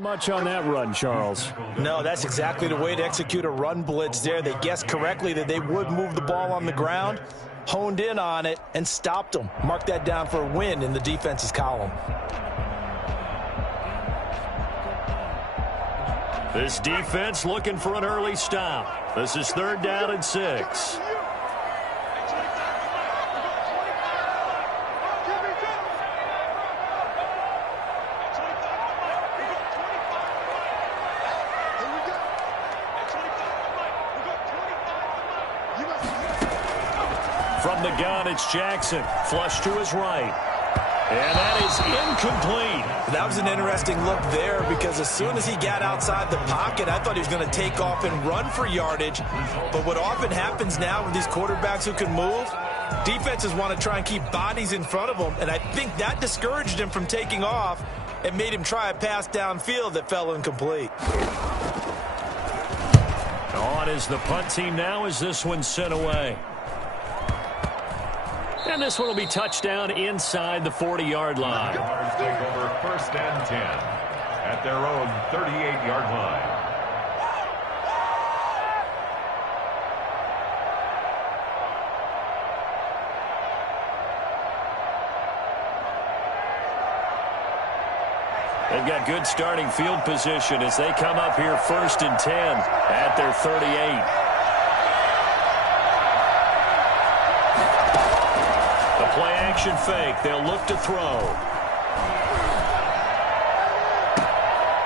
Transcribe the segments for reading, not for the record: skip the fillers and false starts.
Much on that run, Charles. No, that's exactly the way to execute a run blitz there. They guessed correctly that they would move the ball on the ground, honed in on it, and stopped them. Mark that down for a win in the defense's column. This defense looking for an early stop. This is 3rd down and 6. From the gun, it's Jackson. Flush to his right. And that is incomplete. That was an interesting look there because as soon as he got outside the pocket, I thought he was going to take off and run for yardage. But what often happens now with these quarterbacks who can move, defenses want to try and keep bodies in front of them. And I think that discouraged him from taking off and made him try a pass downfield that fell incomplete. On is the punt team now as this one's sent away. And this one will be touchdown inside the 40-yard line. Jaguars take over 1st and 10 at their own 38-yard line. They've got good starting field position as they come up here 1st and 10 at their 38. Play-action fake. They'll look to throw.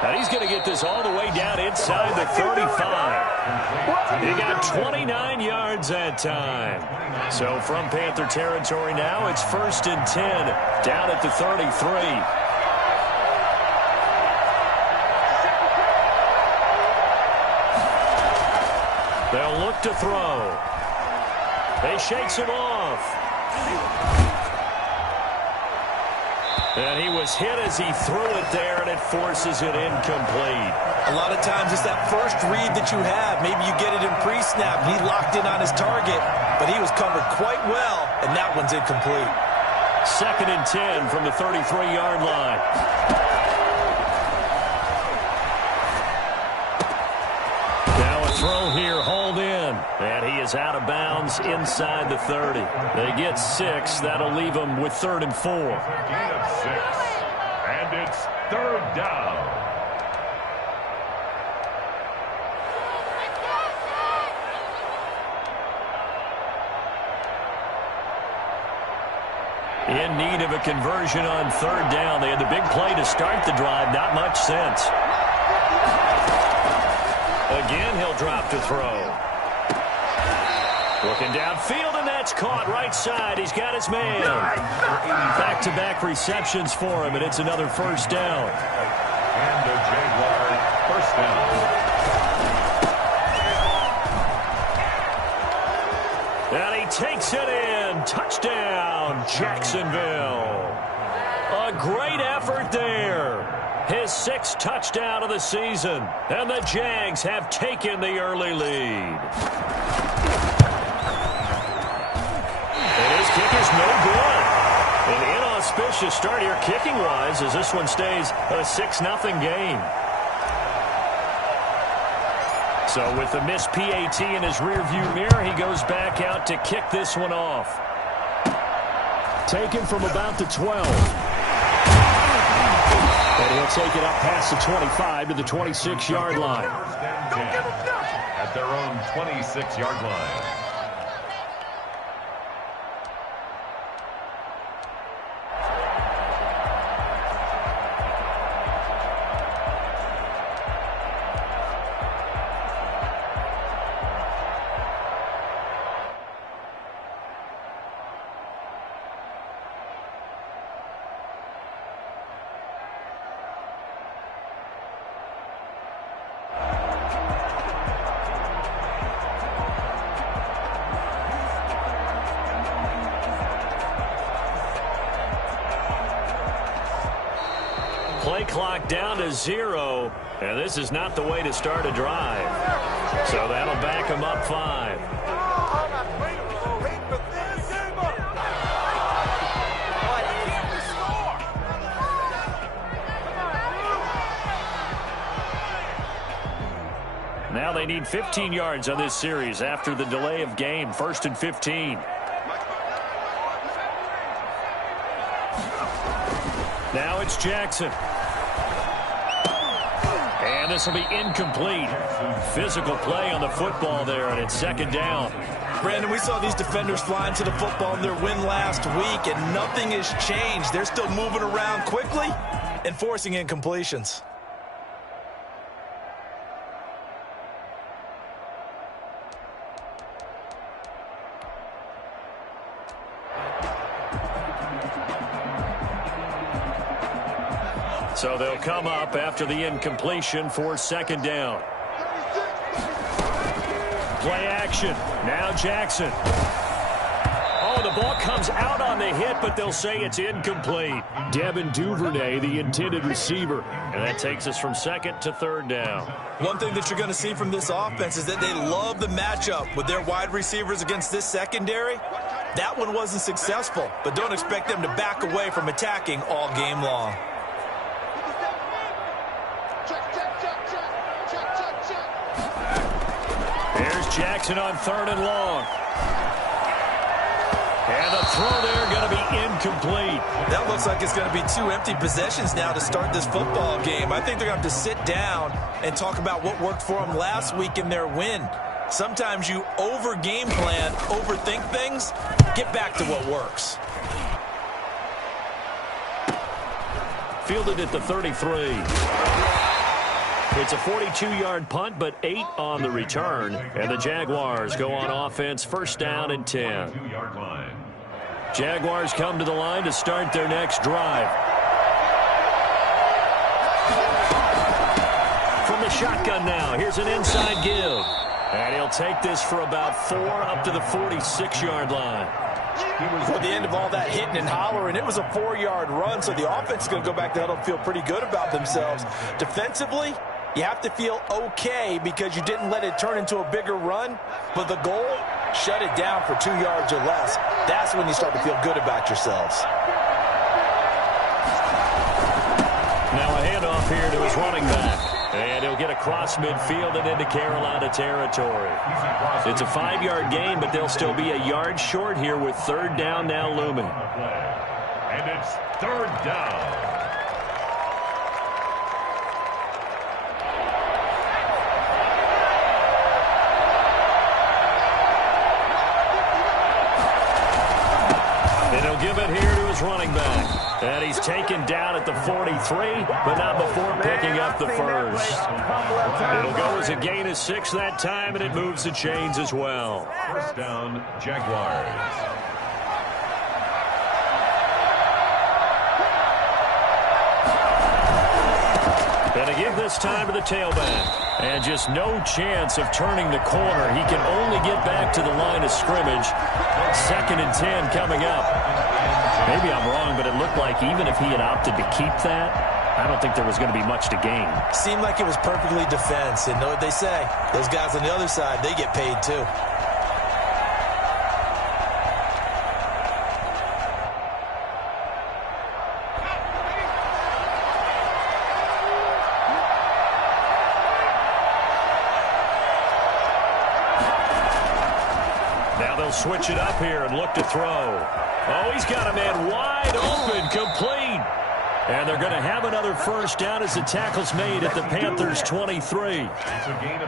And he's going to get this all the way down inside the 35. He got 29 yards that time. So from Panther territory now, it's 1st and 10 down at the 33. They'll look to throw. He shakes him off. And he was hit as he threw it there, and it forces it incomplete. A lot of times it's that first read that you have. Maybe you get it in pre-snap, and he locked in on his target, but he was covered quite well, and that one's incomplete. 2nd and 10 from the 33-yard line. Now a throw here, hauled in. And he is out of bounds inside the 30. They get 6. That'll leave them with 3rd and 4. Gain of 6. And it's 3rd down. In need of a conversion on 3rd down. They had the big play to start the drive. Not much sense. Again, he'll drop to throw. Looking downfield, and that's caught right side. He's got his man. Back-to-back receptions for him, and it's another 1st down. And the Jaguars 1st down. And he takes it in. Touchdown, Jacksonville. A great effort there. His 6th touchdown of the season. And the Jags have taken the early lead. Kick is no good. An inauspicious start here kicking-wise as this one stays a 6-0 game. So with the missed PAT in his rearview mirror, he goes back out to kick this one off. Taken from about the 12. And he'll take it up past the 25 to the 26-yard line. 1st and 10 at their own 26-yard line. Play clock down to 0, and this is not the way to start a drive. So that'll back him up 5. Now they need 15 yards on this series after the delay of game. 1st and 15. Now it's Jackson. And this will be incomplete. Physical play on the football there, and it's 2nd down. Brandon, we saw these defenders flying to the football in their win last week, and nothing has changed. They're still moving around quickly and forcing incompletions. So they'll come up after the incompletion for 2nd down. Play action. Now Jackson. Oh, the ball comes out on the hit, but they'll say it's incomplete. Devin Duvernay, the intended receiver. And that takes us from 2nd to 3rd down. One thing that you're going to see from this offense is that they love the matchup with their wide receivers against this secondary. That one wasn't successful, but don't expect them to back away from attacking all game long. There's Jackson on 3rd and long. And the throw there going to be incomplete. That looks like it's going to be 2 empty possessions now to start this football game. I think they're going to have to sit down and talk about what worked for them last week in their win. Sometimes you over-game plan, overthink things. Get back to what works. Fielded at the 33. It's a 42-yard punt, but 8 on the return. And the Jaguars go on offense, 1st down and 10. Jaguars come to the line to start their next drive. From the shotgun now, here's an inside give. And he'll take this for about 4 up to the 46-yard line. At the end of all that hitting and hollering, it was a 4-yard run, so the offense is going to go back to huddle and feel pretty good about themselves. Defensively, you have to feel okay because you didn't let it turn into a bigger run, but the goal, shut it down for 2 yards or less. That's when you start to feel good about yourselves. Now a handoff here to his running back. And he'll get across midfield and into Carolina territory. It's a 5-yard gain, but they'll still be a yard short here with 3rd down now looming. And it's 3rd down. And he'll give it here to his running back. And he's taken down at the 43, but not before picking up the first. It'll go as a gain of 6 that time, and it moves the chains as well. 1st down, Jaguars. And to give this time to the tailback. And just no chance of turning the corner. He can only get back to the line of scrimmage. 2nd and 10 coming up. Maybe I'm wrong, but it looked like even if he had opted to keep that, I don't think there was going to be much to gain. Seemed like it was perfectly defense. And know what they say? Those guys on the other side, they get paid too. Now they'll switch it up here and look to throw. Oh, he's got a man wide open, complete. And they're going to have another 1st down as the tackle's made at the Panthers' 23.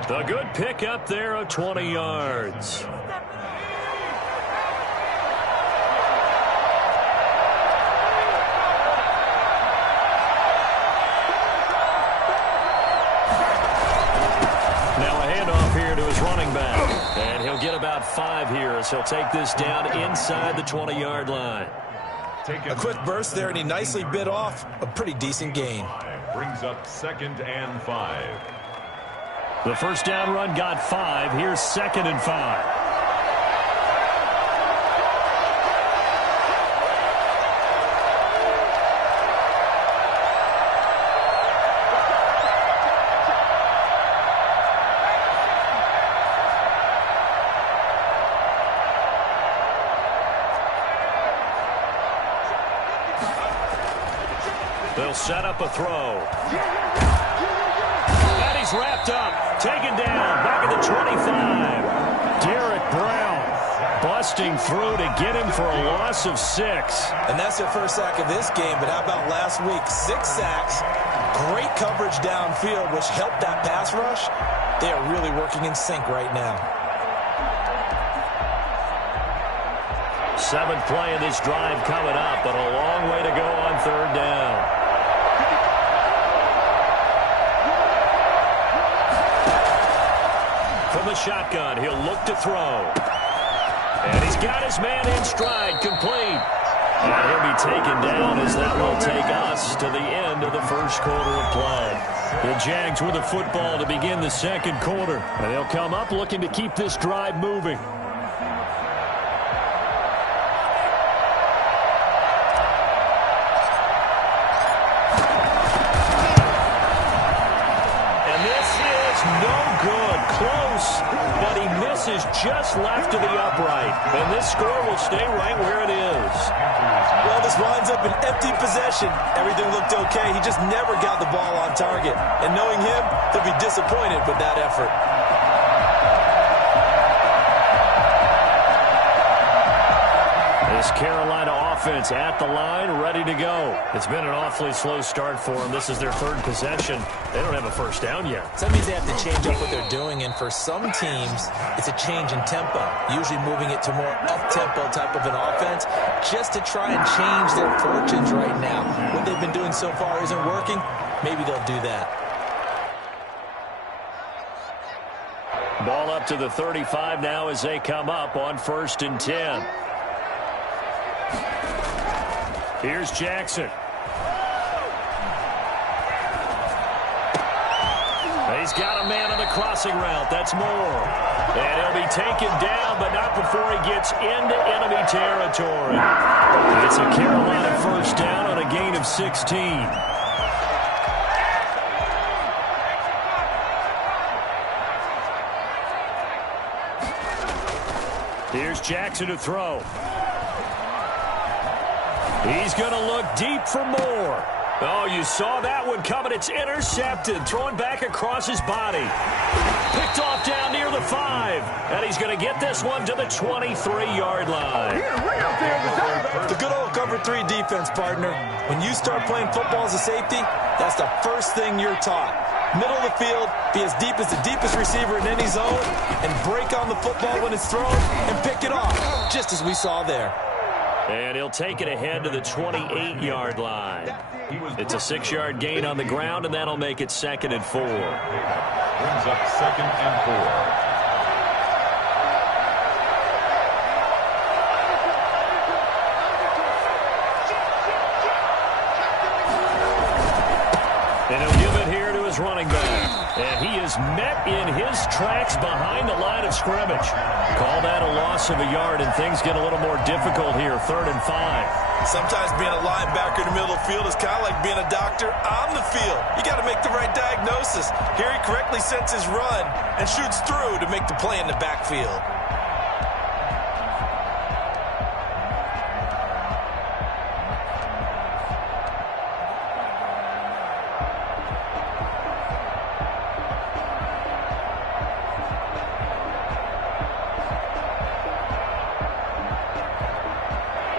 The good pickup there of 20 yards. Now a handoff here to his running back. And he'll get about 5 here as he'll take this down inside the 20-yard line. A quick burst there, and he nicely bit off a pretty decent gain. Brings up 2nd and 5. The 1st down run got 5. Here's 2nd and 5. They'll set up a throw. And he's wrapped up. Taken down. Back at the 25. Derek Brown busting through to get him for a loss of 6. And that's their first sack of this game. But how about last week? 6 sacks. Great coverage downfield, which helped that pass rush. They are really working in sync right now. 7th play of this drive coming up, but a long way to go on 3rd down. From the shotgun, he'll look to throw. And he's got his man in stride, complete. And he'll be taken down as that will take us to the end of the first quarter of play. The Jags with the football to begin the 2nd quarter. And they'll come up looking to keep this drive moving. But he misses just left of the upright. And this score will stay right where it is. Well, this winds up an empty possession. Everything looked okay. He just never got the ball on target. And knowing him, he'll be disappointed with that effort. This Carolina offense at the line, ready to go. It's been an awfully slow start for them. This is their 3rd possession. They don't have a first down yet. So that means they have to change up what they're doing, and for some teams, it's a change in tempo, usually moving it to more up-tempo type of an offense, just to try and change their fortunes right now. What they've been doing so far isn't working. Maybe they'll do that. Ball up to the 35 now as they come up on 1st and 10. Here's Jackson. He's got a man on the crossing route. That's Moore. And he'll be taken down, but not before he gets into enemy territory. It's a Carolina first down on a gain of 16. Here's Jackson to throw. He's going to look deep for Moore. Oh, you saw that one coming. It's intercepted. Throwing back across his body. Picked off down near the 5. And he's going to get this one to the 23-yard line. The good old cover 3 defense, partner. When you start playing football as a safety, that's the first thing you're taught. Middle of the field, be as deep as the deepest receiver in any zone, and break on the football when it's thrown, and pick it off, just as we saw there. And he'll take it ahead to the 28-yard line. It's a 6-yard gain on the ground, and that'll make it 2nd and 4. Brings up 2nd and 4. And he'll give it here to his running back. And he is met in his tracks behind the line of scrimmage. Call that a loss of a yard, and things get a little more difficult here, 3rd and 5. Sometimes being a linebacker in the middle of the field is kind of like being a doctor on the field. You got to make the right diagnosis. Here he correctly sets his run and shoots through to make the play in the backfield.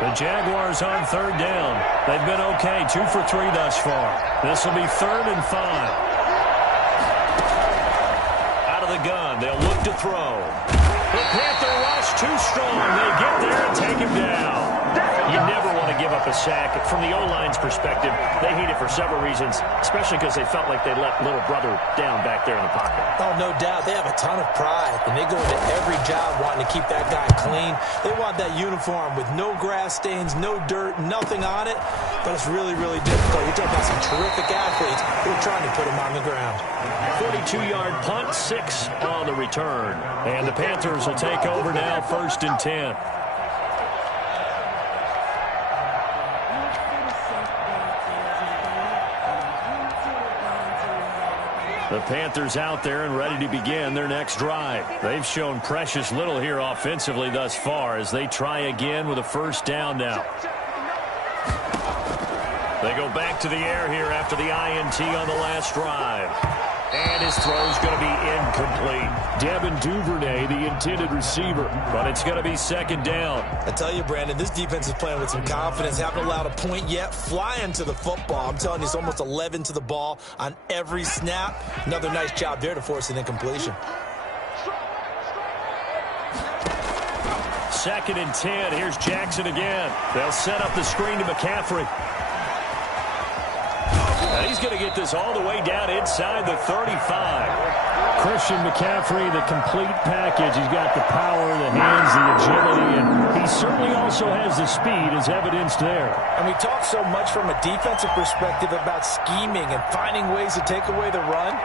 The Jaguars on 3rd down. They've been okay, 2 for 3 thus far. This will be 3rd and 5. Out of the gun, they'll look to throw. The Panther rush too strong. They get there and take him down. You never want to give up a sack. From the O-line's perspective, they hate it for several reasons, especially because they felt like they let little brother down back there in the pocket. Oh, no doubt. They have a ton of pride, and they go into every job wanting to keep that guy clean. They want that uniform with no grass stains, no dirt, nothing on it, but it's really, really difficult. You're talking about some terrific athletes who are trying to put him on the ground. 42-yard punt, 6 on the return. And the Panthers will take over now, 1st and 10. The Panthers out there and ready to begin their next drive. They've shown precious little here offensively thus far as they try again with a 1st down now. They go back to the air here after the INT on the last drive. And his throw's going to be incomplete. Devin Duvernay, the intended receiver, but it's going to be second down. I tell you, Brandon, this defense is playing with some confidence. Haven't allowed a point yet. Flying to the football. I'm telling you, it's almost 11 to the ball on every snap. Another nice job there to force an incompletion. 2nd and 10. Here's Jackson again. They'll set up the screen to McCaffrey. And he's going to get this all the way down inside the 35. Christian McCaffrey, the complete package. He's got the power, the hands, the agility, and he certainly also has the speed as evidenced there. And we talk so much from a defensive perspective about scheming and finding ways to take away the run.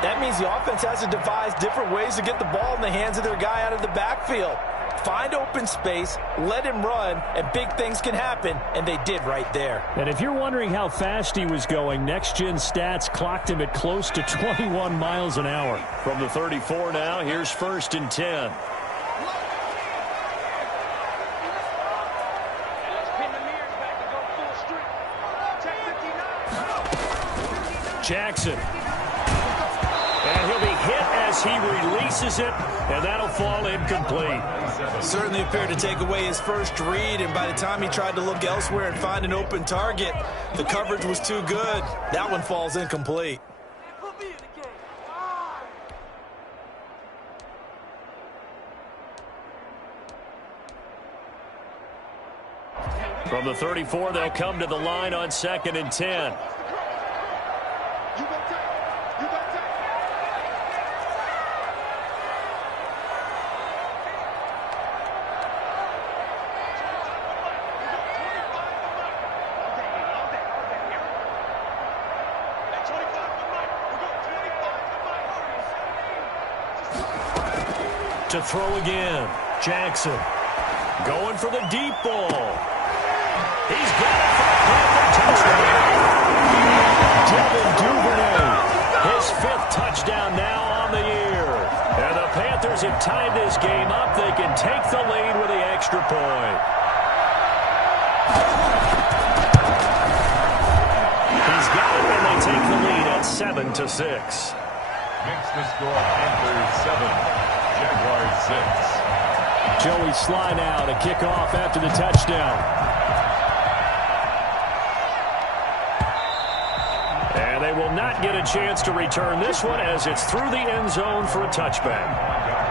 That means the offense has to devise different ways to get the ball in the hands of their guy out of the backfield. Find open space, let him run, and big things can happen, and they did right there. And if you're wondering how fast he was going, Next Gen Stats clocked him at close to 21 miles an hour. From the 34 now, here's 1st and 10. Jackson. And he'll be hit as he releases it, and that'll fall incomplete. Certainly appeared to take away his first read, and by the time he tried to look elsewhere and find an open target, the coverage was too good. That one falls incomplete. From the 34, they'll come to the line on 2nd and 10. To throw again, Jackson going for the deep ball. He's got it for a Panther touchdown. Devin Duvernay, his 5th touchdown now on the year. And the Panthers have tied this game up. They can take the lead with the extra point. He's got it, and they take the lead at 7-6. Makes the score Panthers 7. Jaguars 6. Joey Sly now to kick off after the touchdown. And they will not get a chance to return this one as it's through the end zone for a touchback.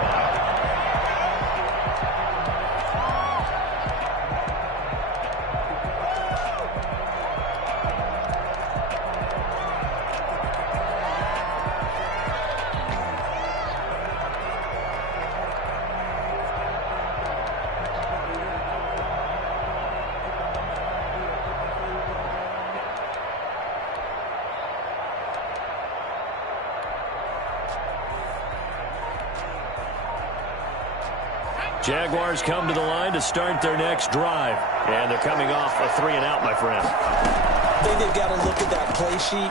Jaguars come to the line to start their next drive. And they're coming off a 3-and-out, my friend. I think they've got to look at that play sheet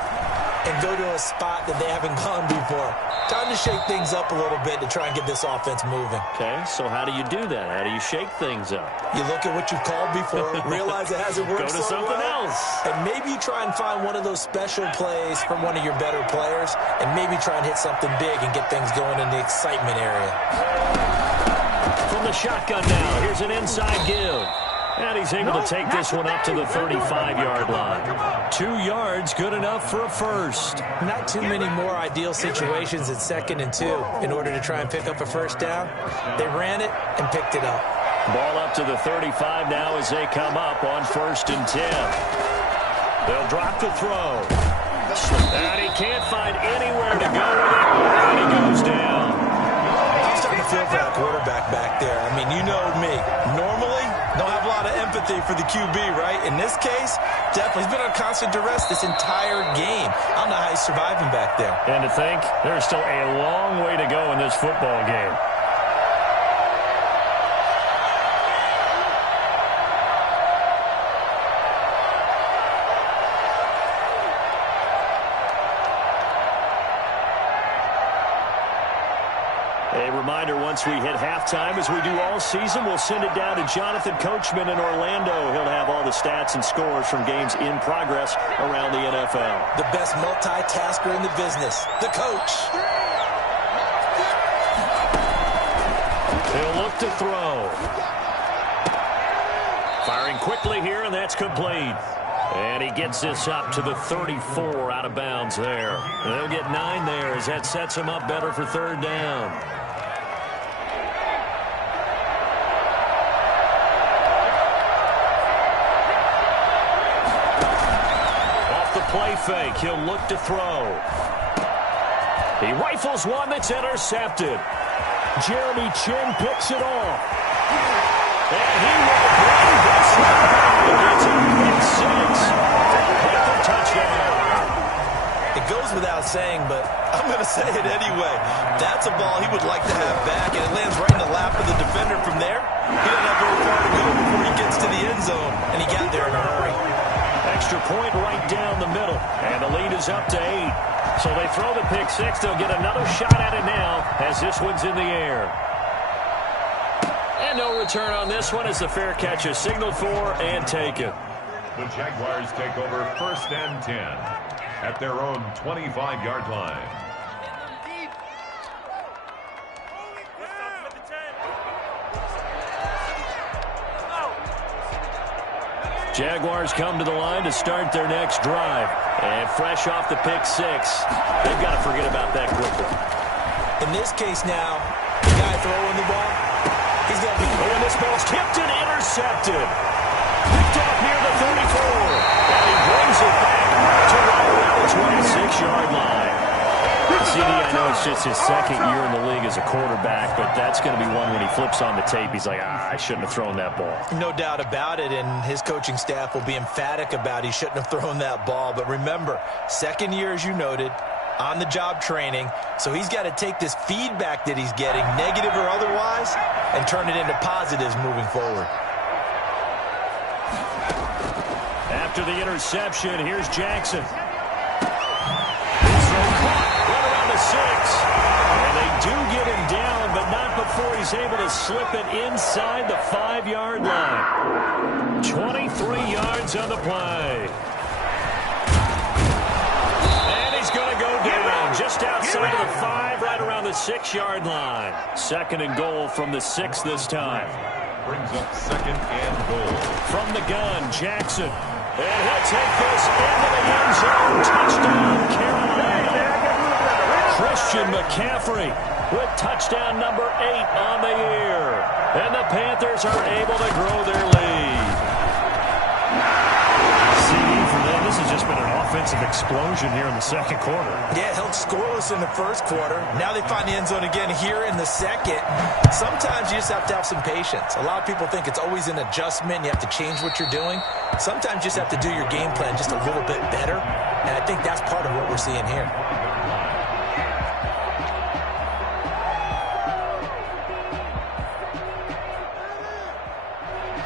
and go to a spot that they haven't gone before. Time to shake things up a little bit to try and get this offense moving. Okay, so how do you do that? How do you shake things up? You look at what you've called before, realize it hasn't worked Go to so something well, else. and maybe you try and find one of those special plays from one of your better players, and maybe try and hit something big and get things going in the excitement area. From the shotgun now, here's an inside give. And he's able to take this one up to the 35-yard line. 2 yards, good enough for a first. Not too many more ideal situations at 2nd and 2 in order to try and pick up a first down. They ran it and picked it up. Ball up to the 35 now as they come up on 1st and 10. They'll drop the throw. And he can't find anywhere to go with it. And he goes down. I'm starting to feel for that quarterback back there. I mean, you know me. Normally, don't have a lot of empathy for the QB, right? In this case, definitely. He's been under constant duress this entire game. I don't know how he's surviving back there. And to think, there's still a long way to go in this football game. A reminder, once we hit halftime, as we do all season, we'll send it down to Jonathan Coachman in Orlando. He'll have all the stats and scores from games in progress around the NFL. The best multitasker in the business, the coach. He'll look to throw. Firing quickly here, and that's complete. And he gets this up to the 34 out of bounds there. They'll get 9 there as that sets him up better for third down. Off the play fake, he'll look to throw. He rifles one that's intercepted. Jeremy Chinn picks it off. And he will bring this one back. It's a big 6. Panther touchdown. It goes without saying, but I'm going to say it anyway. That's a ball he would like to have back, and it lands right in the lap of the defender from there. He doesn't have very far to go before he gets to the end zone, and he got there in a hurry. Extra point right down the middle, and the lead is up to 8. So they throw the pick 6. They'll get another shot at it now as this one's in the air. And no return on this one as the fair catch is signaled for and taken. The Jaguars take over 1st and 10 at their own 25-yard line. Jaguars come to the line to start their next drive. And fresh off the pick 6, they've got to forget about that quickly. In this case now, the guy throwing the ball, he's got to be... Oh, and this ball's tipped and intercepted. Picked up near the 34. And he brings it back to right around the 26-yard line. CD, I know it's just his second year in the league as a quarterback, but that's going to be one when he flips on the tape, he's like, I shouldn't have thrown that ball. No doubt about it, and his coaching staff will be emphatic about he shouldn't have thrown that ball. But remember, second year, as you noted, on-the-job training, so he's got to take this feedback that he's getting, negative or otherwise, and turn it into positives moving forward. After the interception, here's Jackson. 6, and they do get him down, but not before he's able to slip it inside the 5-yard line. 23 yards on the play. And he's going to go down just outside of the 5, right around the 6-yard line. 2nd and goal from the 6 this time. Brings up 2nd and goal. From the gun, Jackson. And he'll take this into the end zone. Touchdown, Carolina. Christian McCaffrey with touchdown number 8 on the year. And the Panthers are able to grow their lead. CD for them, this has just been an offensive explosion here in the second quarter. Yeah, held scoreless in the first quarter. Now they find the end zone again here in the second. Sometimes you just have to have some patience. A lot of people think it's always an adjustment. You have to change what you're doing. Sometimes you just have to do your game plan just a little bit better. And I think that's part of what we're seeing here.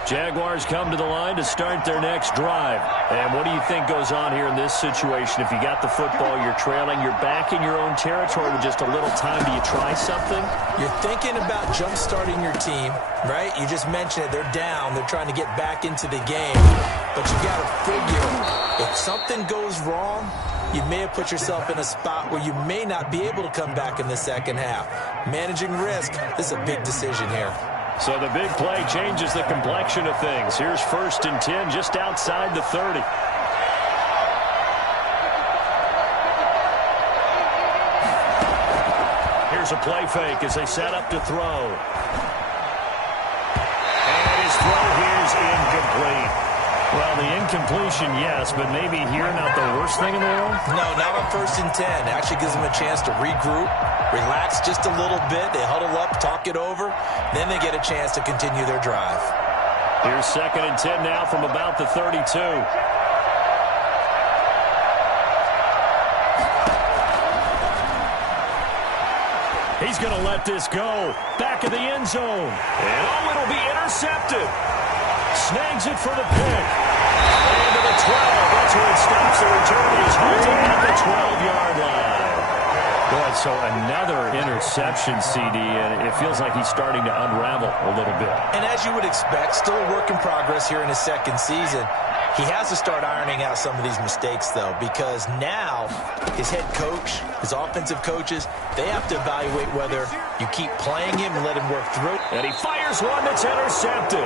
Jaguars come to the line to start their next drive. And what do you think goes on here in this situation? If you got the football, you're trailing, you're back in your own territory with just a little time. Do you try something? You're thinking about jump-starting your team, right? You just mentioned it. They're down. They're trying to get back into the game. But you got to figure, if something goes wrong, you may have put yourself in a spot where you may not be able to come back in the second half. Managing risk, this is a big decision here. So the big play changes the complexion of things. Here's 1st and 10 just outside the 30. Here's a play fake as they set up to throw. And his throw here's incomplete. Well, the incompletion, yes, but maybe here not the worst thing in the world? No, not on 1st and 10. It actually gives them a chance to regroup, relax just a little bit. They huddle up, talk it over. Then they get a chance to continue their drive. Here's 2nd and 10 now from about the 32. He's going to let this go. Back of the end zone. And oh, it'll be intercepted. Snags it for the pick. And to the 12. That's where it stops. The return is halted at the 12-yard line. Boy, So another interception, CD, and it feels like he's starting to unravel a little bit. And as you would expect, still a work in progress here in his second season. He has to start ironing out some of these mistakes, though, because now his head coach, his offensive coaches, they have to evaluate whether you keep playing him and let him work through. And he fires one that's intercepted.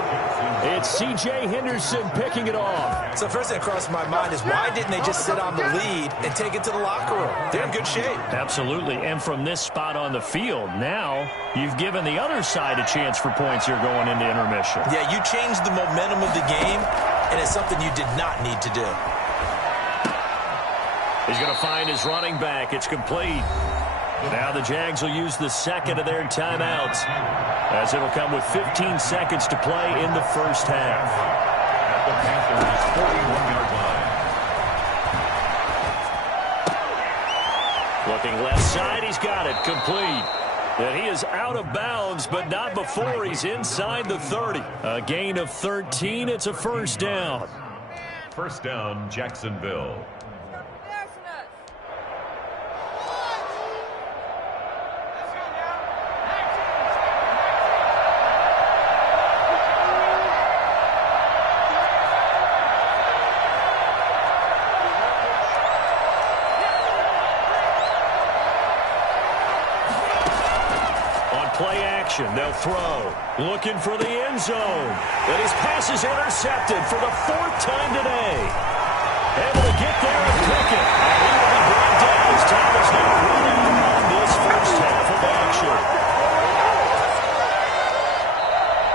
It's C.J. Henderson picking it off. So first thing that crosses my mind is why didn't they just sit on the lead and take it to the locker room? They're in good shape. Absolutely. And from this spot on the field, now you've given the other side a chance for points here going into intermission. Yeah, you changed the momentum of the game, and it's something you did not need to do. He's going to find his running back. It's complete. Now the Jags will use the second of their timeouts, as it'll come with 15 seconds to play in the first half. At the Panthers' 41-yard line. Looking left side, he's got it. Complete. And he is out of bounds, but not before he's inside the 30. A gain of 13. It's a first down. First down, Jacksonville. Play action. They'll throw. Looking for the end zone. And his pass is intercepted for the fourth time today. Able to get there and pick it. And he will be brought down as time is now running on this first half of action.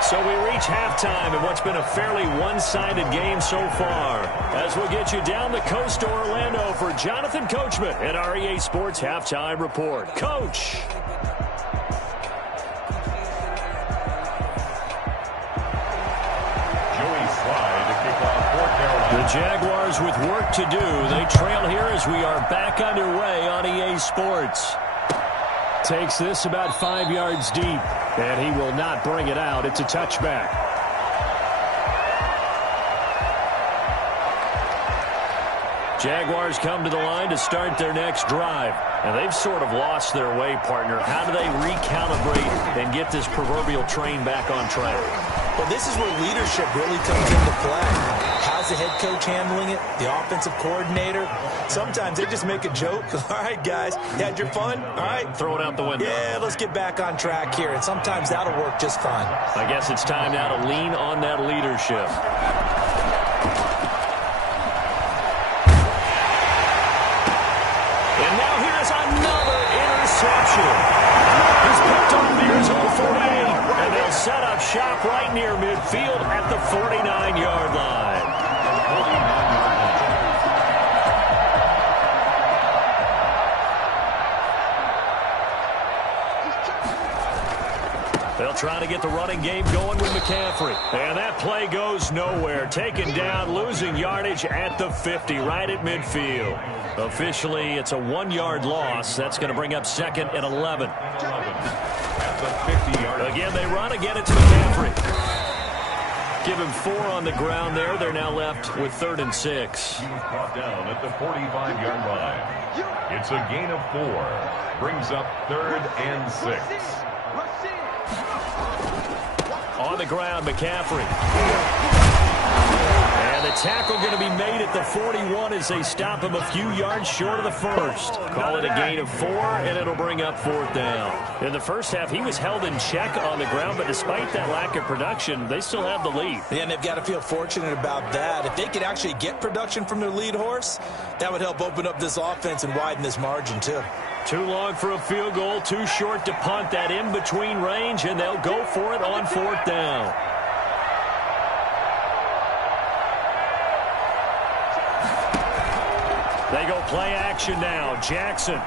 So we reach halftime in what's been a fairly one-sided game so far. As we'll get you down the coast to Orlando for Jonathan Coachman at our EA Sports Halftime Report. Coach. The Jaguars with work to do. They trail here as we are back underway on EA Sports. Takes this about 5 yards deep, and he will not bring it out. It's a touchback. Jaguars come to the line to start their next drive. And they've sort of lost their way, partner. How do they recalibrate and get this proverbial train back on track? Well, this is where leadership really comes into play. How's the head coach handling it? The offensive coordinator? Sometimes they just make a joke. All right, guys, you had your fun? All right. Throw it out the window. Yeah, let's get back on track here. And sometimes that'll work just fine. I guess it's time now to lean on that leadership. And now here's another interception. He's picked off the Arizona 48. And they'll set up shop right near midfield at the 49-yard line. They'll try to get the running game going with McCaffrey. And that play goes nowhere. Taken down, losing yardage at the 50, right at midfield. Officially, it's a 1-yard loss. That's going to bring up second and 11. Again, they run. Again, it's McCaffrey. Give him 4 on the ground there. They're now left with 3rd and 6. He was brought down at the 45-yard line. It's a gain of 4. Brings up 3rd and 6. On the ground, McCaffrey. And the tackle going to be made at the 41 as they stop him a few yards short of the first. Call it a gain of 4, and it'll bring up 4th down. In the first half, he was held in check on the ground, but despite that lack of production, they still have the lead. Yeah, and they've got to feel fortunate about that. If they could actually get production from their lead horse, that would help open up this offense and widen this margin, too. Too long for a field goal, too short to punt that in-between range, and they'll go for it on 4th down. They go play action now. Jackson.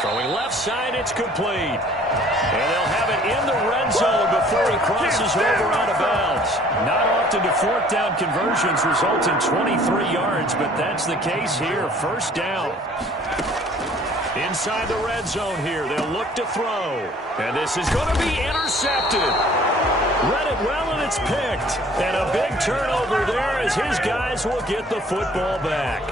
Throwing left side, it's complete. And they'll have it in the red zone before he crosses over out of bounds. Not often do 4th down conversions result in 23 yards, but that's the case here. First down. Inside the red zone here. They'll look to throw. And this is going to be intercepted. Read it well, and it's picked. And a big turnover there as his guys will get the football back.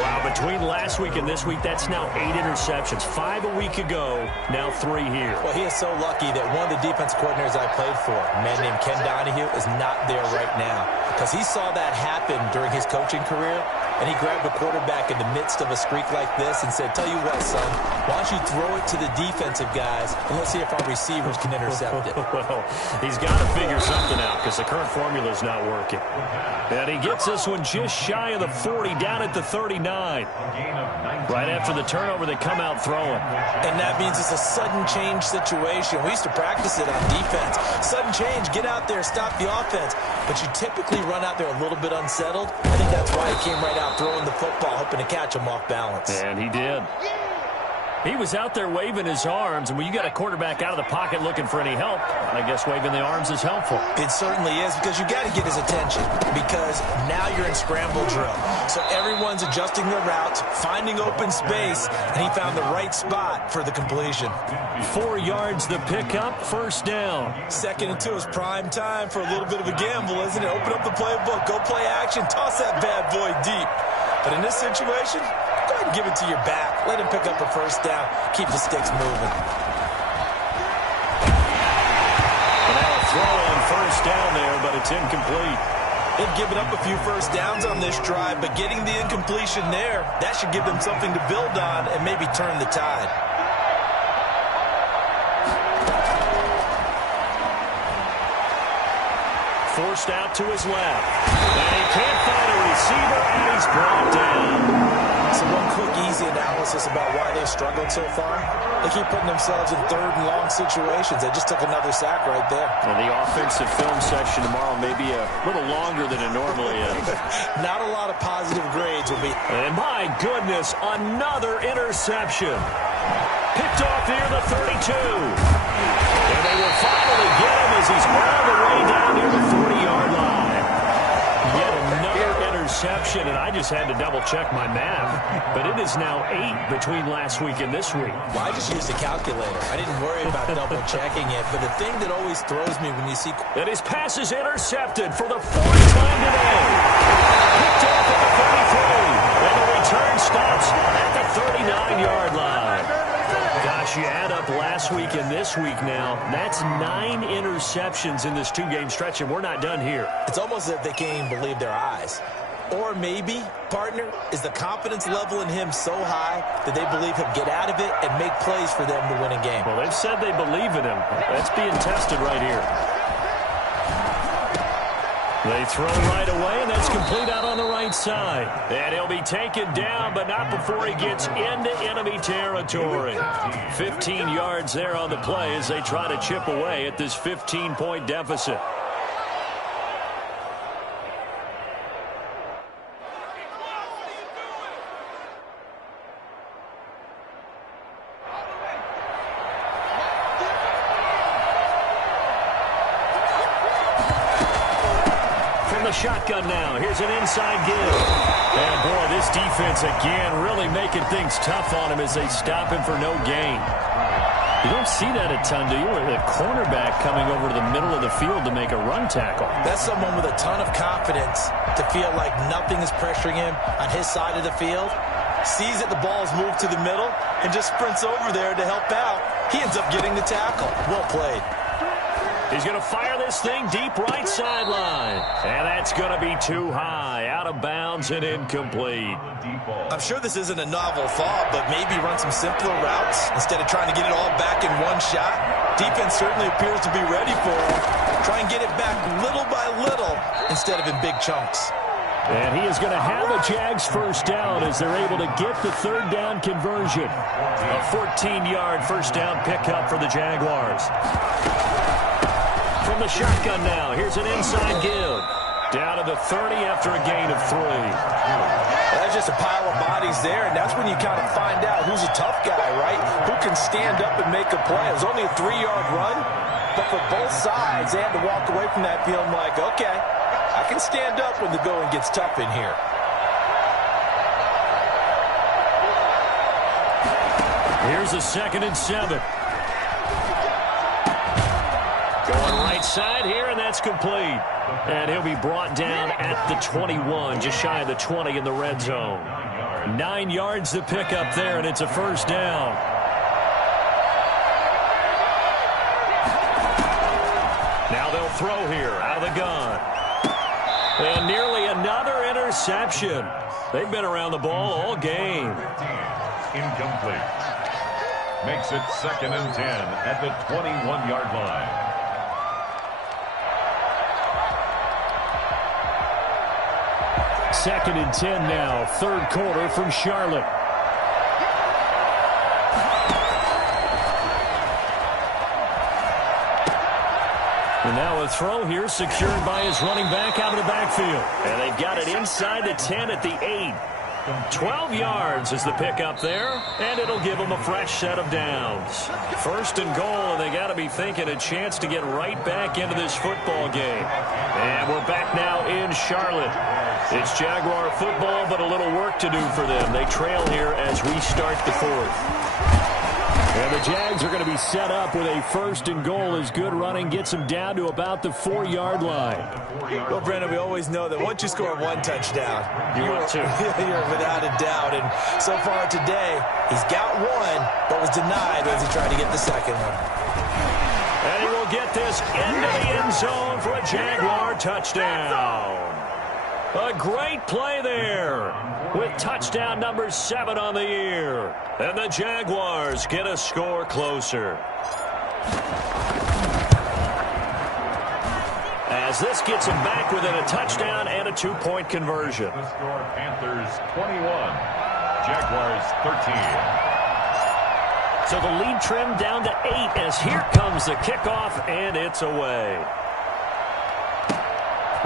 Wow, between last week and this week, that's now 8 interceptions. 5 a week ago, now 3 here. Well, he is so lucky that one of the defense coordinators I played for, a man named Ken Donahue, is not there right now. Because he saw that happen during his coaching career, and he grabbed a quarterback in the midst of a streak like this and said, tell you what, son, why don't you throw it to the defensive guys, and let's see if our receivers can intercept it. Well, he's got to figure something out because the current formula is not working. And he gets this one just shy of the 40, down at the 39. Right after the turnover, they come out throwing. And that means it's a sudden change situation. We used to practice it on defense. Sudden change, get out there, stop the offense. But you typically run out there a little bit unsettled. I think that's why he came right out throwing the football, hoping to catch him off balance. And he did. He was out there waving his arms, and when you got a quarterback out of the pocket looking for any help, I guess waving the arms is helpful. It certainly is, because you got to get his attention, because now you're in scramble drill. So everyone's adjusting their routes, finding open space, and he found the right spot for the completion. 4 yards the pickup, first down. 2nd and 2 is prime time for a little bit of a gamble, isn't it? Open up the playbook, go play action, toss that bad boy deep. But in this situation, go ahead and give it to your back. Let him pick up a first down. Keep the sticks moving. And now a throw on first down there, but it's incomplete. They've given up a few first downs on this drive, but getting the incompletion there, that should give them something to build on and maybe turn the tide. Forced out to his left. And he can't find a receiver, and he's brought down. So one quick, easy analysis about why they've struggled so far. They keep putting themselves in 3rd and long situations. They just took another sack right there. Well, the offensive film section tomorrow may be a little longer than it normally is. Not a lot of positive grades will be. And my goodness, another interception. Picked off near the 32. And they will finally get him as he's all the way down near the 40-yard line. Yet another interception, and I just had to double-check my math. But it is now 8 between last week and this week. Well, I just used a calculator. I didn't worry about double-checking it. But the thing that always throws me when you see... And his pass is intercepted for the 4th time today. Picked off at the 33. And the return stops at the 39-yard line. Gosh, you add up last week and this week now. That's 9 interceptions in this 2-game stretch, and we're not done here. It's almost as if they can't even believe their eyes. Or maybe, partner, is the confidence level in him so high that they believe he'll get out of it and make plays for them to win a game. Well, they've said they believe in him. That's being tested right here. They throw right away, and that's complete out on the right side. And he'll be taken down, but not before he gets into enemy territory. 15 yards there on the play as they try to chip away at this 15-point deficit. Shotgun now. Here's an inside give. And boy, this defense again really making things tough on him as they stop him for no gain. You don't see that a ton, do you? Or the cornerback coming over to the middle of the field to make a run tackle. That's someone with a ton of confidence to feel like nothing is pressuring him on his side of the field. Sees that the ball's moved to the middle and just sprints over there to help out. He ends up getting the tackle. Well played. He's going to fire this thing deep right sideline. And that's going to be too high. Out of bounds and incomplete. I'm sure this isn't a novel thought, but maybe run some simpler routes instead of trying to get it all back in one shot. Defense certainly appears to be ready for him. Try and get it back little by little instead of in big chunks. And he is going to have a Jags first down as they're able to get the 3rd down conversion. A 14-yard first down pickup for the Jaguars. From the shotgun now, here's an inside give. Down to the 30 after a gain of 3. That's just a pile of bodies there, and that's when you kind of find out who's a tough guy, right? Who can stand up and make a play. It was only a 3-yard run, but for both sides, they had to walk away from that feeling like, okay, I can stand up when the going gets tough in here. Here's a 2nd and 7. Going right right side here, and that's complete. And he'll be brought down at the 21, just shy of the 20 in the red zone. 9 yards to pick up there, and it's a first down. Now they'll throw here out of the gun. And nearly another interception. They've been around the ball all game. Incomplete. Makes it 2nd and 10 at the 21-yard line. Second and 10 now, third quarter from Charlotte. And now a throw here secured by his running back out of the backfield. And they've got it inside the 10 at the 8. 12 yards is the pickup there, and it'll give them a fresh set of downs. First and goal, and they got to be thinking a chance to get right back into this football game. And we're back now in Charlotte. It's Jaguar football, but a little work to do for them. They trail here as we start the fourth. And the Jags are going to be set up with a first and goal as good running gets them down to about the 4-yard line. Well, Brandon, we always know that once you score one touchdown, you want to. You're without a doubt. And so far today, he's got one, but was denied as he tried to get the second one. And he will get this into the end zone for a Jaguar touchdown. A great play there with touchdown number 7 on the year. And the Jaguars get a score closer. As this gets them back within a touchdown and a 2-point conversion. The score, Panthers 21, Jaguars 13. So the lead trimmed down to 8 as here comes the kickoff, and it's away.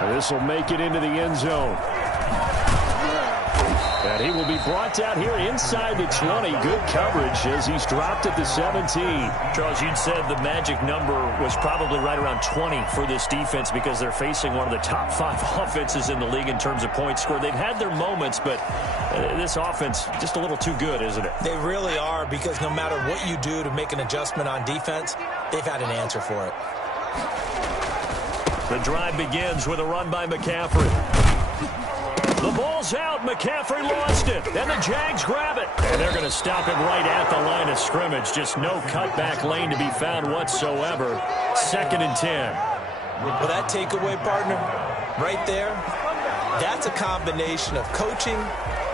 This will make it into the end zone. And he will be brought down here inside the 20. Good coverage as he's dropped at the 17. Charles, you'd said the magic number was probably right around 20 for this defense because they're facing one of the top 5 offenses in the league in terms of points scored. They've had their moments, but this offense just a little too good, isn't it? They really are, because no matter what you do to make an adjustment on defense, they've had an answer for it. The drive begins with a run by McCaffrey. The ball's out. McCaffrey lost it. And the Jags grab it. And they're going to stop him right at the line of scrimmage. Just no cutback lane to be found whatsoever. 2nd and 10. Well, that takeaway, partner, right there, that's a combination of coaching,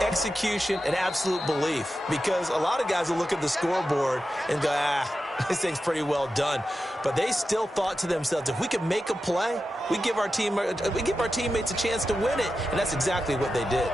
execution, and absolute belief. Because a lot of guys will look at the scoreboard and go, this thing's pretty well done. But they still thought to themselves, if we can make a play, we give our teammates a chance to win it. And that's exactly what they did.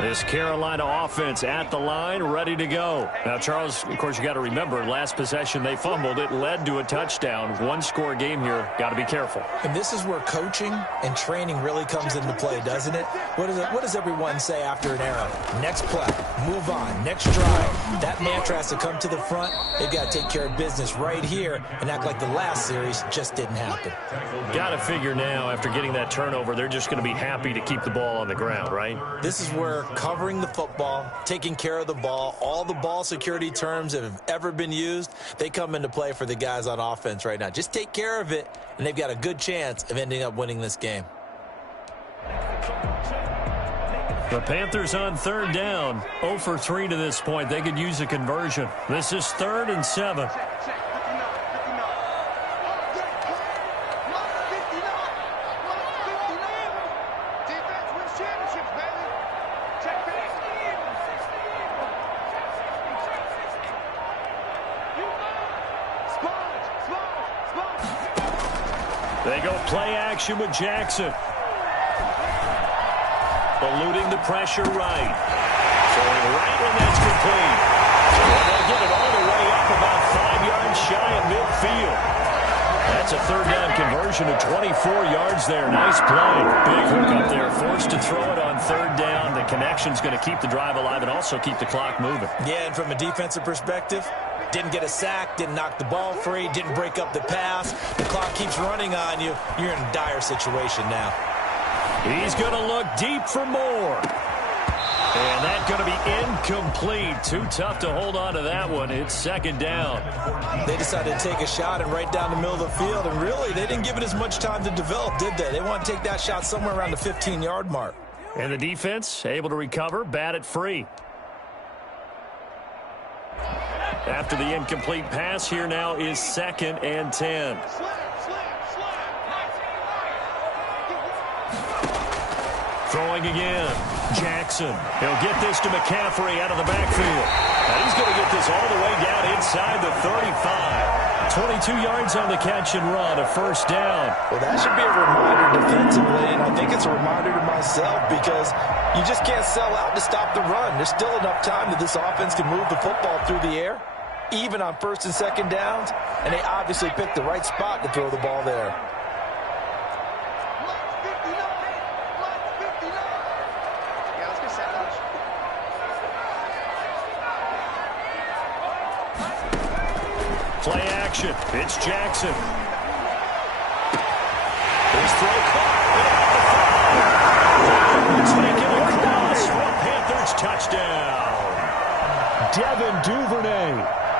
This Carolina offense at the line, ready to go. Now, Charles, of course, you got to remember, last possession they fumbled. It led to a touchdown. 1-score game here. Got to be careful. And this is where coaching and training really comes into play, doesn't it? What does everyone say after an error? Next play, move on, next drive. That mantra has to come to the front. They've got to take care of business right here and act like the last series just didn't happen. Got to figure now, after getting that turnover, they're just going to be happy to keep the ball on the ground, right? This is where covering the football, taking care of the ball, all the ball security terms that have ever been used, they come into play for the guys on offense right now. Just take care of it, and they've got a good chance of ending up winning this game. The Panthers on 3rd down, 0 for 3 to this point. They could use a conversion. This is 3rd and 7. They go play action with Jackson. Eluding the pressure right. So right when that's complete. And they'll get it all the way up about 5 yards shy of midfield. That's a 3rd down conversion of 24 yards there. Nice play. Big hook up there. Forced to throw it on 3rd down. The connection's going to keep the drive alive and also keep the clock moving. Yeah, and from a defensive perspective, didn't get a sack, didn't knock the ball free, didn't break up the pass. The clock keeps running on you. You're in a dire situation now. He's going to look deep for more. And that's going to be incomplete. Too tough to hold on to that one. It's second down. They decided to take a shot and right down the middle of the field, and really, they didn't give it as much time to develop, did they? They want to take that shot somewhere around the 15-yard mark. And the defense able to recover, bat it free. After the incomplete pass, here now is 2nd and 10. Throwing again. Jackson. He'll get this to McCaffrey out of the backfield. And he's going to get this all the way down inside the 35. 22 yards on the catch and run, a first down. Well, that should be a reminder defensively, and I think it's a reminder to myself because you just can't sell out to stop the run. There's still enough time that this offense can move the football through the air, even on 1st and 2nd downs, and they obviously picked the right spot to throw the ball there. Play action. It's Jackson. His throw caught. Taken across for a Panthers touchdown. Devin Duvernay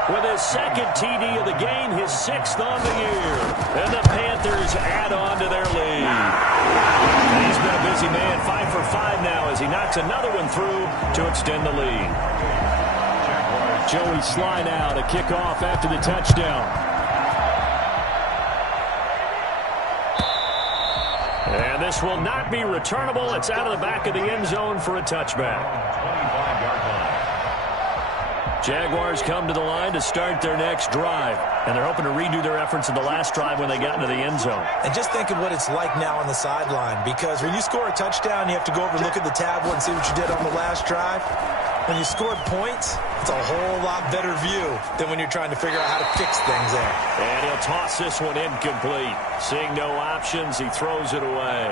with his 2nd TD of the game, his 6th on the year. And the Panthers add on to their lead. And he's been a busy man, 5 for 5 now as he knocks another one through to extend the lead. Joey Sly now to kick off after the touchdown. And this will not be returnable. It's out of the back of the end zone for a touchback. 25-yard line. Jaguars come to the line to start their next drive. And they're hoping to redo their efforts in the last drive when they got into the end zone. And just think of what it's like now on the sideline, because when you score a touchdown, you have to go over and look at the tablet and see what you did on the last drive. When you scored points, it's a whole lot better view than when you're trying to figure out how to fix things there. And he'll toss this one incomplete. Seeing no options, he throws it away.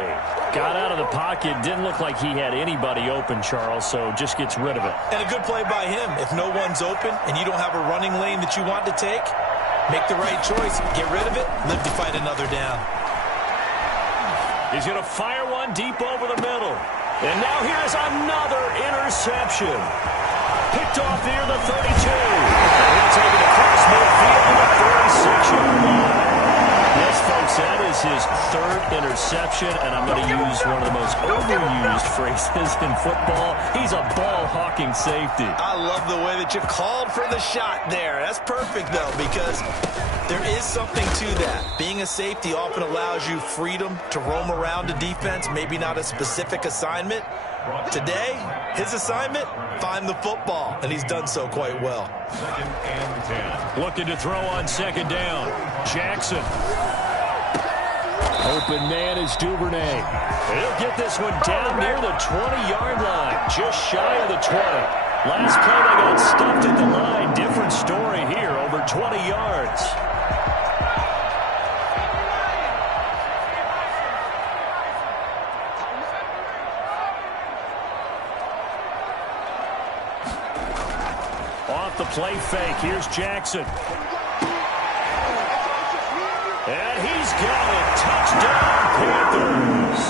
Got out of the pocket. Didn't look like he had anybody open, Charles, so just gets rid of it. And a good play by him. If no one's open and you don't have a running lane that you want to take, make the right choice. Get rid of it. Live to fight another down. He's going to fire one deep over the middle. And now here's another interception. Picked off near the 32. And he'll take it across midfield to the 36-yard line. Yes, folks, that is his 3rd interception, and I'm going to use one of the most overused phrases in football. He's a ball-hawking safety. I love the way that you called for the shot there. That's perfect, though, because there is something to that. Being a safety often allows you freedom to roam around a defense, maybe not a specific assignment. Today, his assignment, find the football, and he's done so quite well. 2nd and 10. Looking to throw on 2nd down. Jackson. Open man is Duvernay. He'll get this one down near the 20-yard line, just shy of the 20. Last play they got stuffed at the line. Different story here, over 20 yards. Off the play fake, here's Jackson. And he's got it. Touchdown, Panthers.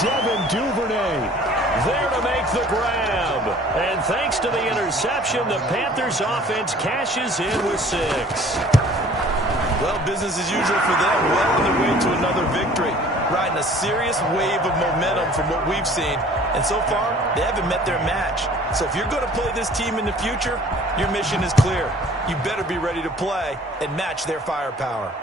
Devin Duvernay there to make the grab. And thanks to the interception, the Panthers offense cashes in with 6. Well, business as usual for them. Well on their way to another victory. Riding a serious wave of momentum from what we've seen. And so far, they haven't met their match. So if you're going to play this team in the future, your mission is clear. You better be ready to play and match their firepower.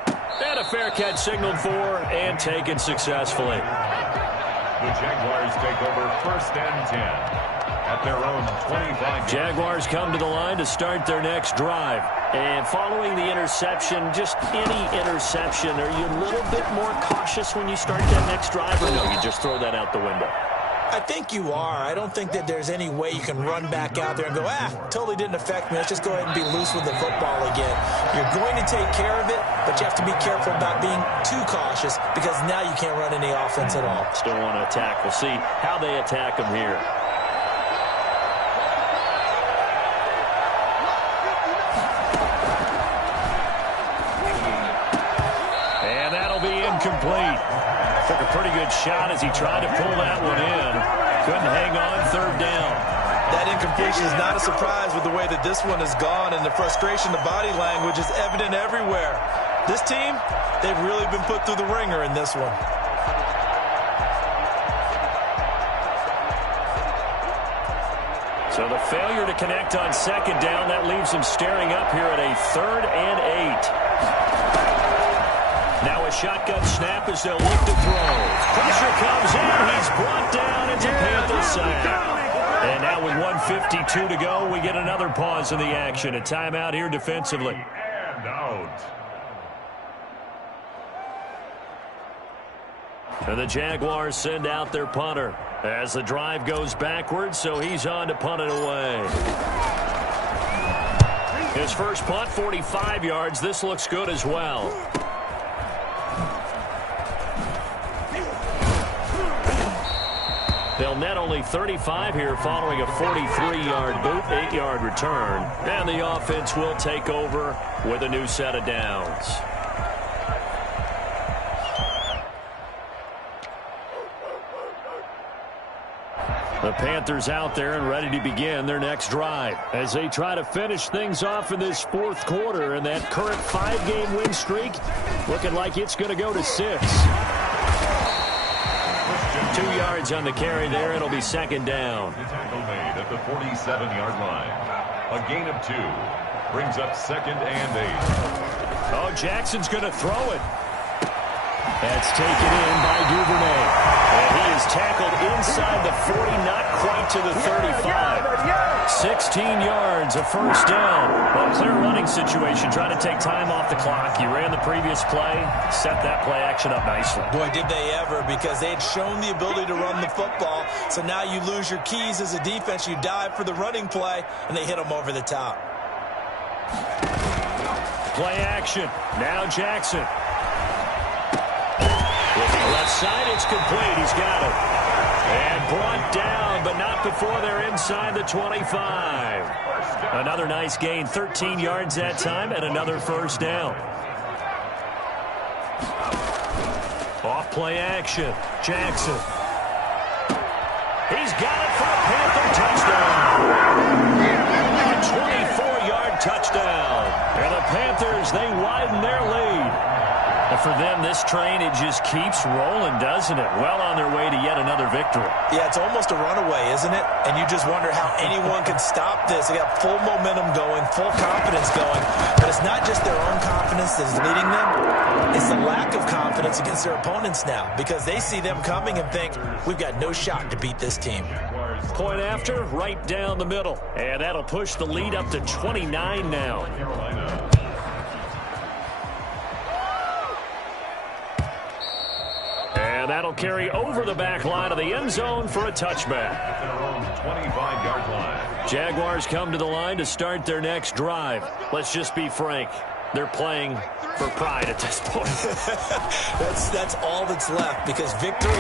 And a fair catch signaled for and taken successfully. The Jaguars take over 1st and 10 at their own 25. Jaguars come to the line to start their next drive. And following the interception, just any interception, are you a little bit more cautious when you start that next drive, or no, you just throw that out the window? I think you are. I don't think that there's any way you can run back out there and go, totally didn't affect me. Let's just go ahead and be loose with the football again. You're going to take care of it, but you have to be careful about being too cautious because now you can't run any offense at all. Still want to attack. We'll see how they attack them here. And that'll be incomplete. Took a pretty good shot as he tried to pull that one in. Couldn't hang on, third down. That incompletion is not a surprise with the way that this one has gone, and the frustration, the body language is evident everywhere. This team, they've really been put through the ringer in this one. So the failure to connect on second down, that leaves them staring up here at a 3rd and 8. Now a shotgun snap as they'll look to throw. Pressure comes in. He's brought down into Panther sack. And now with 1:52 to go, we get another pause in the action. A timeout here defensively. And out. And the Jaguars send out their punter as the drive goes backwards, so he's on to punt it away. His first punt, 45 yards. This looks good as well. They'll net only 35 here following a 43-yard boot, 8-yard return. And the offense will take over with a new set of downs. The Panthers out there and ready to begin their next drive as they try to finish things off in this fourth quarter. And that current 5-game win streak looking like it's going to go to 6. 2 yards on the carry there. It'll be second down. Tackle made at the 47-yard line. A gain of 2. Brings up 2nd and 8. Oh, Jackson's going to throw it. That's taken in by Duvernay. And he is tackled inside the 40, not quite to the 35. 16 yards, a first down. Well, clear running situation, trying to take time off the clock. He ran the previous play, set that play action up nicely. Boy, did they ever, because they had shown the ability to run the football. So now you lose your keys as a defense. You dive for the running play, and they hit them over the top. Play action. Now Jackson. Looking left side, it's complete. He's got it. And brought down, but not before they're inside the 25. Another nice gain, 13 yards that time, and another first down. Off play action. Jackson. He's got it for a Panther touchdown. A 24-yard touchdown. And the Panthers, they widen their lead. And for them, this train, it just keeps rolling, doesn't it? Well on their way to yet another victory. Yeah, it's almost a runaway, isn't it? And you just wonder how anyone can stop this. They got full momentum going, full confidence going. But it's not just their own confidence that's leading them. It's the lack of confidence against their opponents now, because they see them coming and think, we've got no shot to beat this team. Point after, right down the middle. And that'll push the lead up to 29 now. And that'll carry over the back line of the end zone for a touchback. 25-yard line. Jaguars come to the line to start their next drive. Let's just be frank. They're playing for pride at this point. That's all that's left, because victory,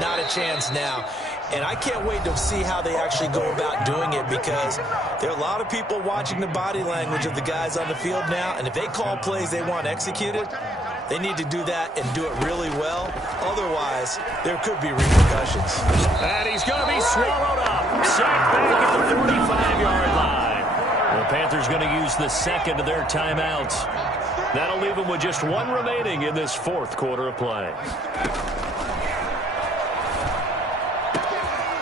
not a chance now. And I can't wait to see how they actually go about doing it, because there are a lot of people watching the body language of the guys on the field now, and if they call plays they want executed, they need to do that and do it really well. Otherwise, there could be repercussions. And he's going to be swallowed up. Sacked back at the 45-yard line. The Panthers going to use the second of their timeouts. That'll leave them with just one remaining in this fourth quarter of play.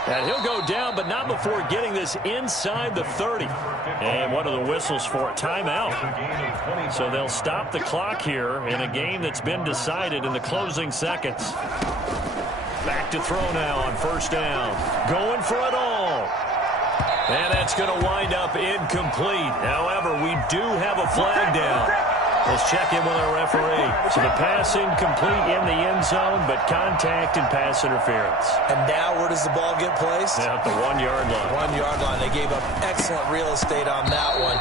And he'll go down, but not before getting this inside the 30. And what are the whistles for? Timeout. So they'll stop the clock here in a game that's been decided in the closing seconds. Back to throw now on first down. Going for it all. And that's going to wind up incomplete. However, we do have a flag down. Let's check in with our referee. So the pass incomplete in the end zone, but contact and pass interference. And now where does the ball get placed? At the 1-yard line. 1-yard line. They gave up excellent real estate on that one.